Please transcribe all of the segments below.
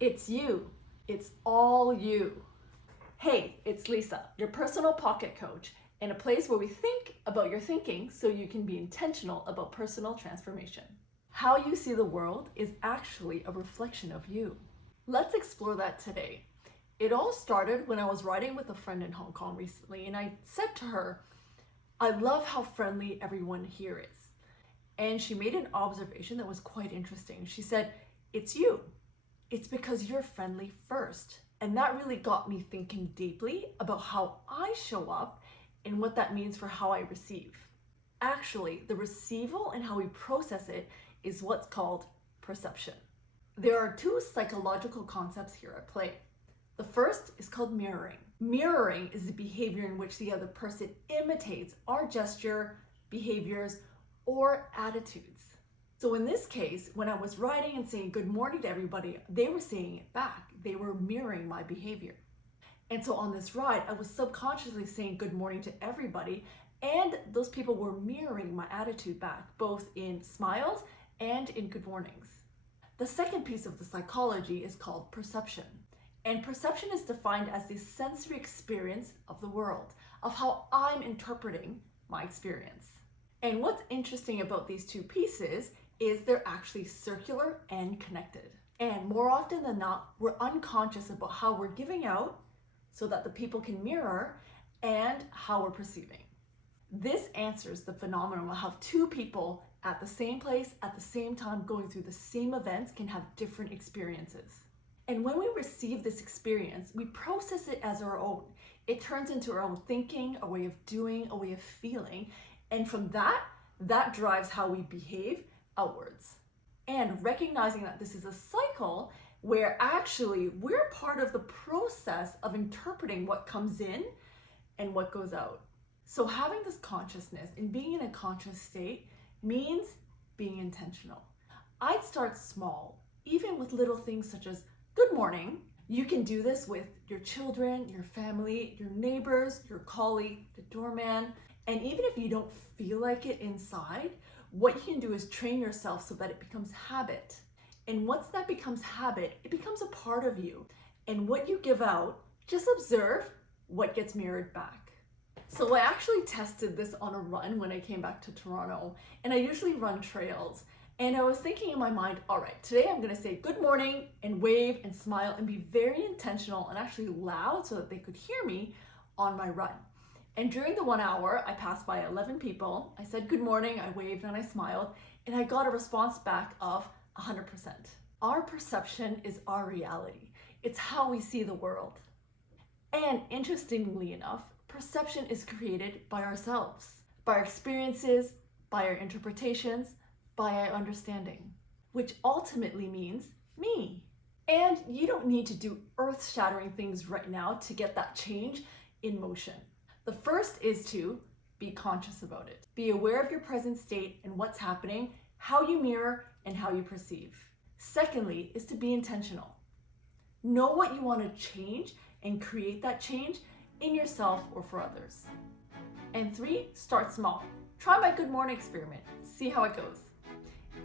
It's you. It's all you. Hey, it's Lisa, your personal pocket coach, in a place where we think about your thinking so you can be intentional about personal transformation. How you see the world is actually a reflection of you. Let's explore that today. It all started when I was riding with a friend in Hong Kong recently, and I said to her, I love how friendly everyone here is. And she made an observation that was quite interesting. She said, it's you. It's because you're friendly first. And that really got me thinking deeply about how I show up and what that means for how I receive. Actually, the receival and how we process it is what's called perception. There are two psychological concepts here at play. The first is called mirroring. Mirroring is the behavior in which the other person imitates our gesture, behaviors, or attitudes. So in this case, when I was writing and saying good morning to everybody, they were saying it back. They were mirroring my behavior. And so on this ride, I was subconsciously saying good morning to everybody, and those people were mirroring my attitude back, both in smiles and in good mornings. The second piece of the psychology is called perception. And perception is defined as the sensory experience of the world, of how I'm interpreting my experience. And what's interesting about these two pieces is they're actually circular and connected. And more often than not, we're unconscious about how we're giving out so that the people can mirror and how we're perceiving. This answers the phenomenon of how two people at the same place at the same time going through the same events can have different experiences. And when we receive this experience, we process it as our own. It turns into our own thinking, a way of doing, a way of feeling. And from that drives how we behave outwards. And recognizing that this is a cycle where actually we're part of the process of interpreting what comes in and what goes out. So having this consciousness and being in a conscious state means being intentional. I'd start small, even with little things such as good morning. You can do this with your children, your family, your neighbors, your colleague, the doorman. And even if you don't feel like it inside, what you can do is train yourself so that it becomes habit. And once that becomes habit, it becomes a part of you. And what you give out, just observe what gets mirrored back. So I actually tested this on a run when I came back to Toronto, and I usually run trails. And I was thinking in my mind, all right, today I'm gonna say good morning and wave and smile and be very intentional and actually loud so that they could hear me on my run. And during the 1 hour, I passed by 11 people. I said good morning, I waved and I smiled, and I got a response back of 100%. Our perception is our reality. It's how we see the world. And interestingly enough, perception is created by ourselves, by our experiences, by our interpretations, by our understanding, which ultimately means me. And you don't need to do earth-shattering things right now to get that change in motion. The first is to be conscious about it. Be aware of your present state and what's happening, how you mirror, and how you perceive. Secondly is to be intentional. Know what you want to change and create that change in yourself or for others. And 3, start small. Try my good morning experiment. See how it goes.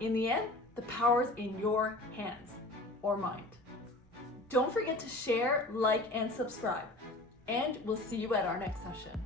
In the end, the power is in your hands or mind. Don't forget to share, like, and subscribe. And we'll see you at our next session.